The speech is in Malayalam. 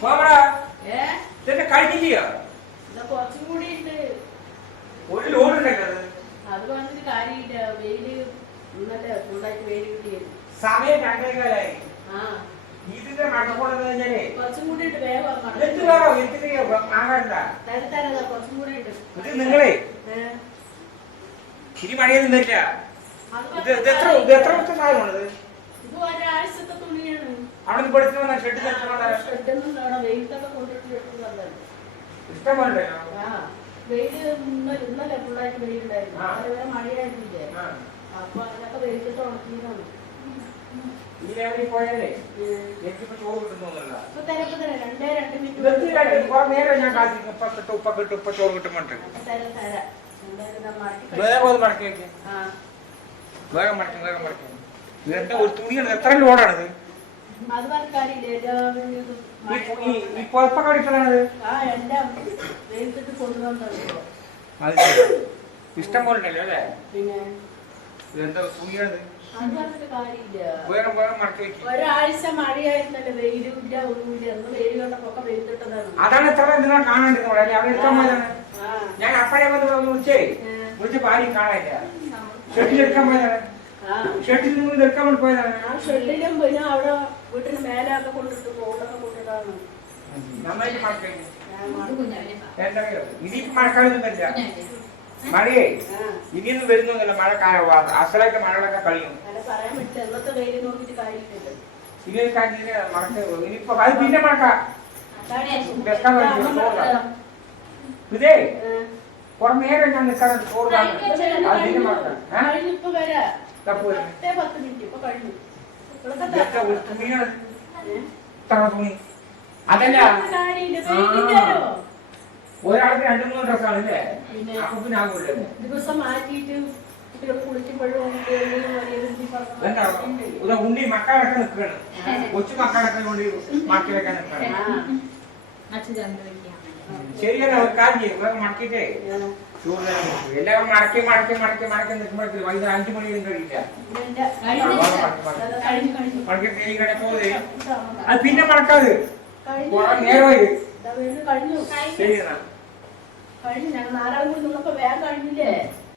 പോമടാ ഏ? ഇതെന്നെ കഴിഞ്ഞില്ലയോ? കുറച്ചും കൂടി ഉണ്ട് ഒരു ലോഡ് ഉണ്ടല്ലോ അത് പറഞ്ഞിട്ട് കാര്യമില്ല. വെയിൽ ഇന്നലെ ഫുള്ളായിട്ട് വെയിൽ കിട്ടിയത് സമയം രണ്ടേകാലായി. ഇതിന്റെ മടക്കോണെന്ന് കഴിഞ്ഞാലേ? കുറച്ചും കൂടി ഉണ്ട് വേഗം എന്ത് വേണോ? എന്തിന് ആകണ്ട തരം തരാം കുറച്ചും കൂടി ഉണ്ട് ഇത് നിങ്ങളെ? ഇനി മഴയൊന്നും വരില്ല. ഇത് എത്ര ഇത് എത്ര സാധനമാണിത് ഇത് ഒരാഴ്ചത്തെ തുണിയാണ് അവിടെ നിന്ന് പഠിച്ചു വന്നാൽ ഷെഡ് തെറ്റണം ഷെഡൊന്നും അവിടെ വെയിലത്തൊക്കെ കൊണ്ടിട്ട് വെക്കുന്നതല്ലേ ഇഷ്ടം പോലെ ആ വെയിൽ ഇന്നലെ ഫുള്ളായിട്ട് വെയിലുണ്ടായിരുന്നു. അതുവരെ മഴയായിരുന്നില്ലേ. അപ്പൊ അതൊക്കെ വെയിലത്തിട്ട് ഉണക്കിയതാണ്. ഈ ലെവലിൽ പോയാലേ എനിക്കിപ്പോ ചോറ് കിട്ടുന്നൊന്നുമില്ല ഞാൻ കാത്തിരിക്കും. ഉപ്പ കിട്ടും ഉപ്പ കിട്ടും ഉപ്പ ചോറ് കിട്ടും പറഞ്ഞിട്ട്. അപ്പൊ തരാം തരാം. എന്തായാലും ഞാൻ മാറ്റി കഴിക്കാം. വേഗം മടക്കി വെക്കും വേഗം മടക്കി വേഗം മടക്കി. ഇതെന്താ ഒരു തുണിയാണ് എത്ര ലോഡാണിത് അത് പറഞ്ഞില്ല എല്ലാവരും ഈ പു- ഈ ഈ പുറപ്പൊക്കെ അടിച്ചതാണത് ആ എല്ലാം വെയിലത്തിട്ട് കൊണ്ടുവന്നോ. ഇഷ്ടം പോലെ ഉണ്ടല്ലോ അല്ലേ? പിന്നെ? ഇതെന്താ വെക്കും. ഒരാഴ്ച മഴയായിരുന്നല്ലോ? വെയിലും ഇല്ല ഒന്നുമില്ല. എന്ന് വെയിൽ കണ്ടപ്പോ വെയിലിട്ടതാണ് അതാണ് എത്ര നിങ്ങൾ കാണേണ്ടത് അവിടെ അവിടെ എടുക്കാൻ പോയതാണ്. ഞാൻ അപ്പഴേ വന്ന് ഇവിടെ വിളിച്ചേ. ഏ. വിളിച്ച് ഭാര്യ കാണാനില്ല. ഷെഡിൽ എടുക്കാൻ പോയതാണ്. ആ. ഷെഡിൽ നിന്ന് എടുക്കാൻ വേണ്ടി പോയതാണ്. ആ ഷെഡിലും പിന്നെ അവിടെ മേലൊക്കെ കൊണ്ടിട്ട് ബോർഡൊക്കെ കൊണ്ടിട്ടാണ് ഇനിയിപ്പോ മഴക്കാലൊന്നും വരില്ല മഴയേ. ഇനിയൊന്നും വരുന്നൊന്നുമില്ല. മഴക്കാലം അസലായിട്ട് മഴകളൊക്കെ കളിയും ഇനി മടക്ക ഇനിയിപ്പോ അത് പിന്നെ മടക്കാം ഇതേ കുറെ നേരം ഞാൻ നിൽക്കാൻ ചോറിടാൻ അത് പിന്നെ മടക്കാം ഏഹ് തപ്പ് കഴിഞ്ഞു അതല്ല. ഒരാൾക്ക് രണ്ടു മൂന്ന് ഡ്രസ്സാണ് അല്ലേ അപ്പൊ പിന്നെ ആകൂല്ലേ ദിവസം മാറ്റിയിട്ട് ഉണ്ണി മക്കളൊക്കെ നിൽക്കുകയാണ്. കൊച്ചു മക്കളൊക്കെ കൊണ്ട് മാറ്റി വെക്കാൻ നിൽക്കുകയാണ്. ആ. ശരിയല്ല ഒരു കാര്യം ചെയ്യും. വേഗം മടക്കിട്ടേ. എല്ലാവരും മടക്കി മടക്കി മടക്കി മടക്കി നിൽക്കുമ്പോഴേക്കും വൈകുന്നേരം അഞ്ചു മണിയും കഴിയില്ല. മടക്കി തേനി കിടക്കുന്നത് അത് പിന്നെ മടക്കാത്. കുറെ നേരമായി ഇതാ വീണ്ടും കഴിഞ്ഞു. ശരി എന്നാ കഴിഞ്ഞു. ഞങ്ങൾ നാലാളും കൂടി നിന്നപ്പോ വേഗം കഴിഞ്ഞില്ലേ?